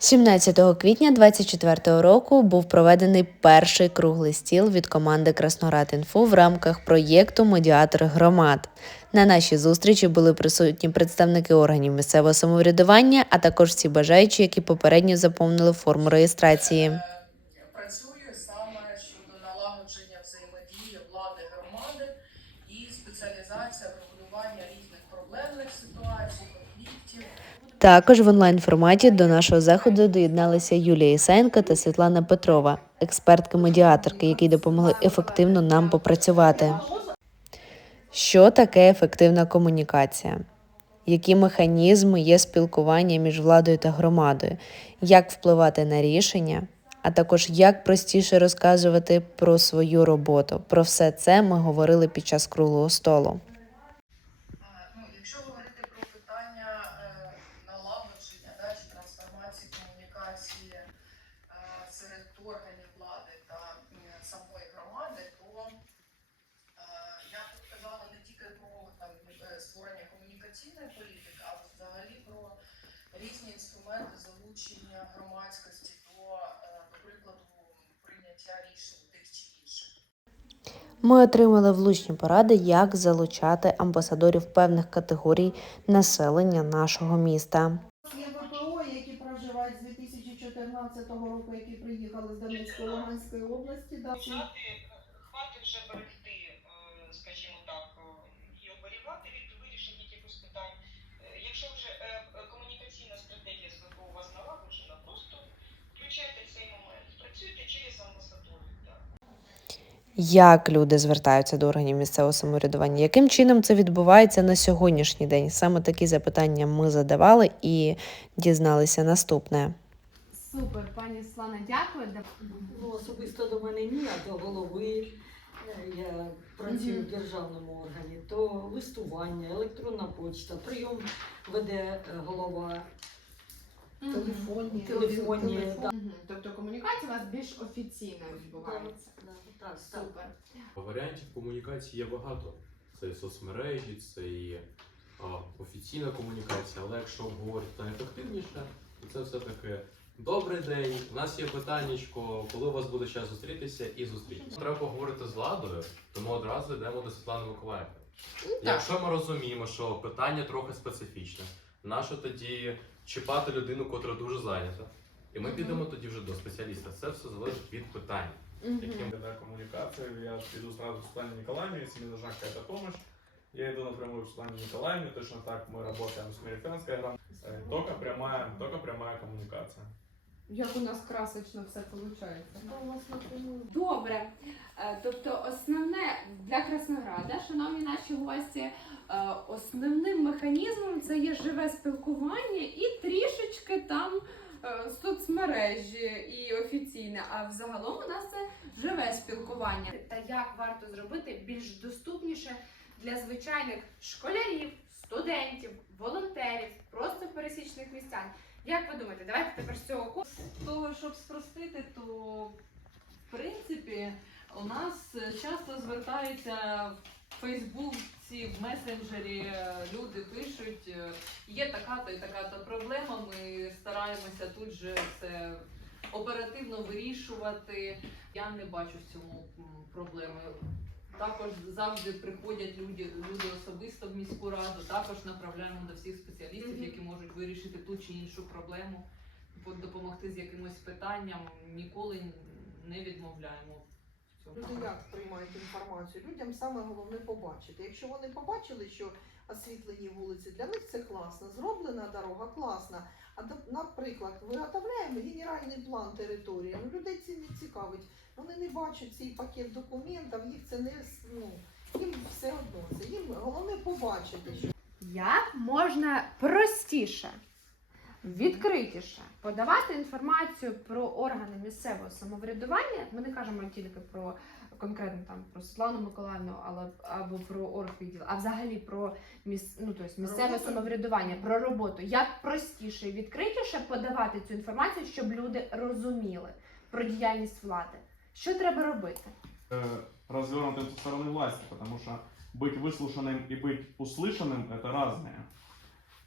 17 квітня 2024 року був проведений перший круглий стіл від команди Красноград Інфо в рамках проєкту Медіатор громад. На нашій зустрічі були присутні представники органів місцевого самоврядування, а також всі бажаючі, які попередньо заповнили форму реєстрації. Також в онлайн форматі до нашого заходу доєдналися Юлія Ісаєнко та Світлана Петрова, експертки-медіаторки, які допомогли ефективно нам попрацювати. Що таке ефективна комунікація? Які механізми є спілкування між владою та громадою? Як впливати на рішення? А також як простіше розказувати про свою роботу? Про все це ми говорили під час круглого столу. Е, Ну, якщо говорити про питання е, налагодження да, чи трансформації комунікації е, серед органів влади та м, самої громади, то е, я б сказала не тільки про там, е, створення комунікаційної політики, а взагалі про інструменти залучення громадськості до, е, до прикладу, прийняття рішень тих чи інших. Ми отримали влучні поради, як залучати амбасадорів певних категорій населення нашого міста. Є ВПО, які проживають з 2014 року, які приїхали з Донецької Луганської області. Хватить вже берегти, е, скажімо так, е, і оберігати від вирішення якихось питань. Е, Якщо вже е, е, комунікаційна стратегія з ВПО у вас налагоджена, просто включайте цей момент. Працюйте через амбасадорів. Як люди звертаються до органів місцевого самоврядування? Яким чином це відбувається на сьогоднішній день? Саме такі запитання ми задавали і дізналися наступне. Супер, пані Світлана, дякую. Ну, особисто до мене ні, а до голови. Е, Я працюю в державному органі, то листування, електронна почта, прийом веде е, голова. Телефонні. Телефонні, телефон- да. Мгм. Тобто комунікація у вас більш офіційно відбувається. Так, так. Супер. Варіантів комунікації є багато. Це і соцмережі, це і а, офіційна комунікація, але якщо говорити найефективніше, то це все-таки добрий день. У нас є питаннячко, коли у вас буде час зустрітися і зустрітися. Треба поговорити з владою, тому одразу йдемо до Світлани Миколаївни. Якщо ми розуміємо, що питання трохи специфічне, нащо тоді чіпати людину, котра дуже зайнята? І ми підемо тоді вже до спеціаліста. Це все залежить від питань. Яким Когда коммуникация, я иду сразу к Светлане Николаевне, если мне нужна какая-то помощь, я иду напрямую к Светлане Николаевне, точно так мы работаем с Мерифенской грамотой. Э, Только прямая, только прямая коммуникация. Як у нас красочно все виходить. Добре. Е, Тобто, основне для Краснограда, шановні наші гості, е, основним механізмом це є живе спілкування і трішечки там е, соцмережі і офіційне. А взагалом у нас це живе спілкування. Та як варто зробити більш доступніше для звичайних школярів, студентів, волонтерів, просто пересічних містян. Як ви думаєте, давайте тепер з цього ку- того, щоб спростити, то в принципі у нас часто звертаються в Фейсбуці, в месенджері е, люди пишуть, е, є така-то і така-то проблема. Ми стараємося тут же все оперативно вирішувати. Я не бачу в цьому проблеми. Також завжди приходять люди, люди особисто в міську раду. Також направляємо до всіх спеціалістів, які можуть вирішити ту чи іншу проблему допомогти з якимось питанням, ніколи не відмовляємо. Люди як сприймають інформацію? Людям саме головне побачити. Якщо вони побачили, що освітлені вулиці, для них це класно, зроблена дорога класна. А наприклад, виготовляємо генеральний план території. Ну, людей це не цікавить. Вони не бачать цей пакет документів, їх це не ну, їм все одно. Це їм головне побачити, що Як можна простіше, відкритіше подавати інформацію про органи місцевого самоврядування? Ми не кажемо тільки про конкретно там про Світлану Миколаївну, але або про оргвідділ, а взагалі про міс, ну, тобто місцеве Роботу. самоврядування, про роботу. Як простіше і відкритіше подавати цю інформацію, щоб люди розуміли про діяльність влади? Що треба робити? Э, Развернутым со стороны власти, потому что быть выслушанным и быть услышанным это разное.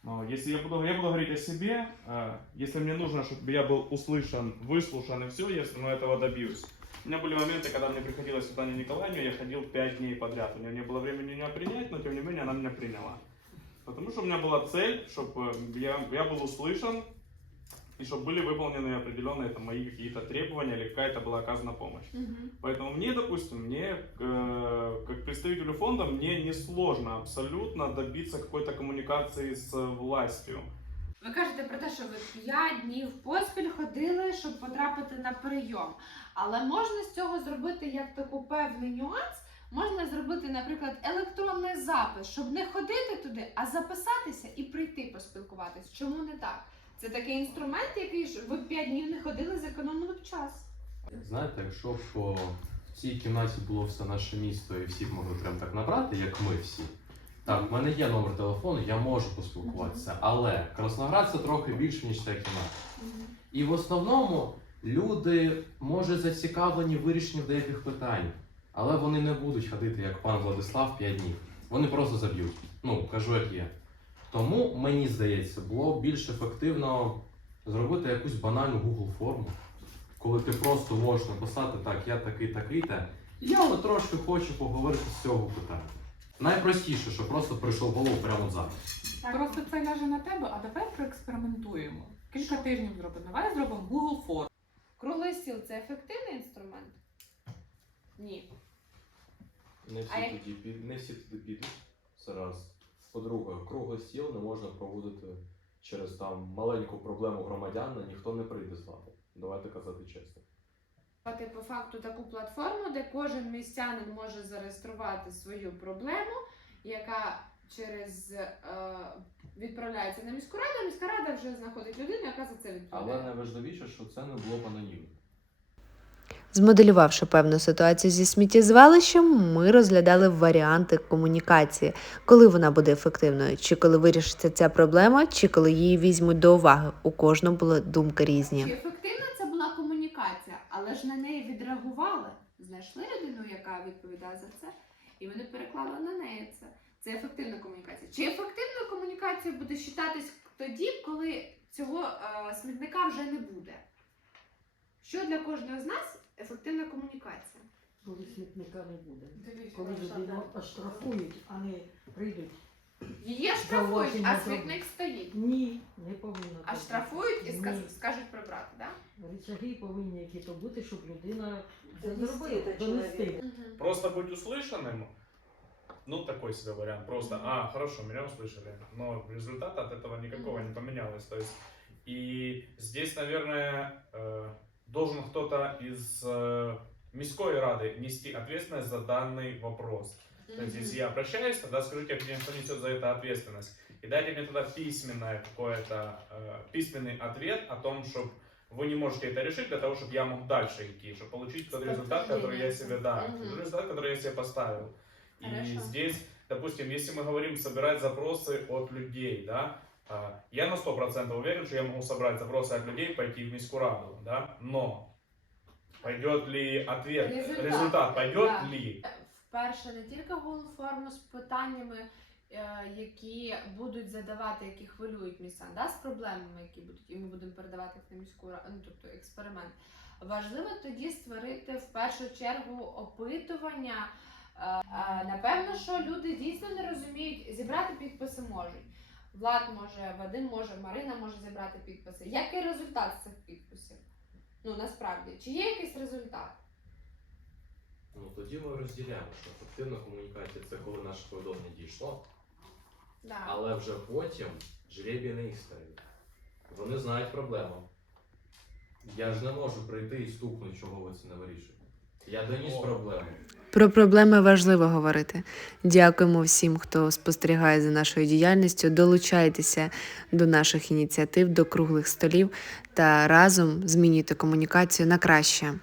Но если я буду, я буду говорить о себе, э, если мне нужно, чтобы я был услышан, выслушан и все, я все равно этого добьюсь. У меня были моменты, когда мне приходилось Светлане Николаевне, я ходил 5 дней подряд. У нее не было времени меня принять, но тем не менее она меня приняла. Потому что у меня была цель, чтобы я, я был услышан, и чтобы были выполнены определенные там, мои какие-то требования или какая-то была оказана помощь. Поэтому мне, допустим, мне, э, как представителю фонда, мне несложно абсолютно добиться какой-то коммуникации с властью. Ви кажете про те, що ви 5 днів поспіль ходили, щоб потрапити на прийом. Але можна з цього зробити як таку певний нюанс. Можна зробити, наприклад, електронний запис, щоб не ходити туди, а записатися і прийти поспілкуватись. Чому не так? Це такий інструмент, який ж ви 5 днів не ходили, зекономили б час. Знаєте, якщо б в цій кімнаті було все наше місто і всі могли прям так набрати, як ми всі. Так, в мене є номер телефону, я можу поспілкуватися, але Красноград це трохи більше, ніж ця кімната. І в основному люди може зацікавлені в вирішенні деяких питань, але вони не будуть ходити, як пан Владислав, 5 днів. Вони просто заб'ють. Ну, кажу, як є. Тому мені здається, було б більш ефективно зробити якусь банальну Google форму, коли ти просто можеш написати так, я такий такий та я от трошки хочу поговорити з цього питання. Найпростіше, що просто прийшов в голову прямо от зараз. Просто це ляже на тебе, а давай проекспериментуємо. Кілька тижнів зробимо. Давай зробимо Google Form. Круглий стіл це ефективний інструмент? Ні. Не всі, А як- тоді, під- не всі туди підуть. Це раз. По-друге, круглий стіл не можна проводити через там маленьку проблему громадян, ніхто не прийде з вами. Давайте казати чесно. Мати по факту таку платформу, де кожен містянин може зареєструвати свою проблему, яка через е, відправляється на міську раду, а міська рада вже знаходить людину, яка за це Але найважливіше, що це не було б анонімно. Змоделювавши певну ситуацію зі сміттєзвалищем, ми розглядали варіанти комунікації, коли вона буде ефективною, чи коли вирішиться ця проблема, чи коли її візьмуть до уваги. У кожного були думки різні. Чи комунікація, але ж на неї відреагували, знайшли людину, яка відповідає за це, і вони переклали на неї це. Це ефективна комунікація. Чи ефективна комунікація буде вважатись тоді, коли цього е, смітника вже не буде? Що для кожного з нас ефективна комунікація? Коли смітника не буде. Дивіться, Коли людину оштрафують, а не прийдуть. Її штрафують, а Зауваження смітник стоїть. Ні, не повинно. А так штрафують і бути. скажуть, Ні. скажуть прибрати, так? Рычаги повинні які то бути, щоб людина це Донести зробила. це Донести. чоловіку. Просто быть услышанным, ну такой себе вариант. Просто, а, хорошо, меня услышали, но результата от этого никакого не поменялось. То есть, и здесь, наверное, э, должен кто-то из э, Мирской Рады нести ответственность за данный вопрос. То есть, если я обращаюсь, тогда скажите мне, кто несет за это ответственность. И дайте мне тогда письменное какое-то, э, письменный ответ о том, что вы не можете это решить для того, чтобы я мог дальше идти, чтобы получить тот результат, который я себе, да, тот результат, который я себе поставил. И Хорошо. здесь, допустим, если мы говорим собирать запросы от людей, да, а, я на 100% уверен, что я могу собрать запросы от людей, пойти в Мискую Раду, да, но пойдет ли ответ, Результат, результат, пойдет да. ли? Вперше не тільки Google форму з питаннями, е, які будуть задавати, які хвилюють містян, да, з проблемами, які будуть, і ми будемо передавати їх на міську ну, тобто експеримент. Важливо тоді створити в першу чергу опитування. Е, е, Напевно, що люди дійсно не розуміють, зібрати підписи можуть. Влад може, Вадим може, Марина може зібрати підписи. Який результат з цих підписів? Ну насправді, чи є якийсь результат? Ну тоді ми розділяємо, що ефективна комунікація це коли наше повідомлення дійшло, Да. але вже потім жребій на їх стороні. Вони знають проблему. Я ж не можу прийти і стукнути, чого ви це не вирішуєте. Я доніс О. проблему. Про проблеми важливо говорити. Дякуємо всім, хто спостерігає за нашою діяльністю. Долучайтеся до наших ініціатив, до круглих столів та разом змінюйте комунікацію на краще.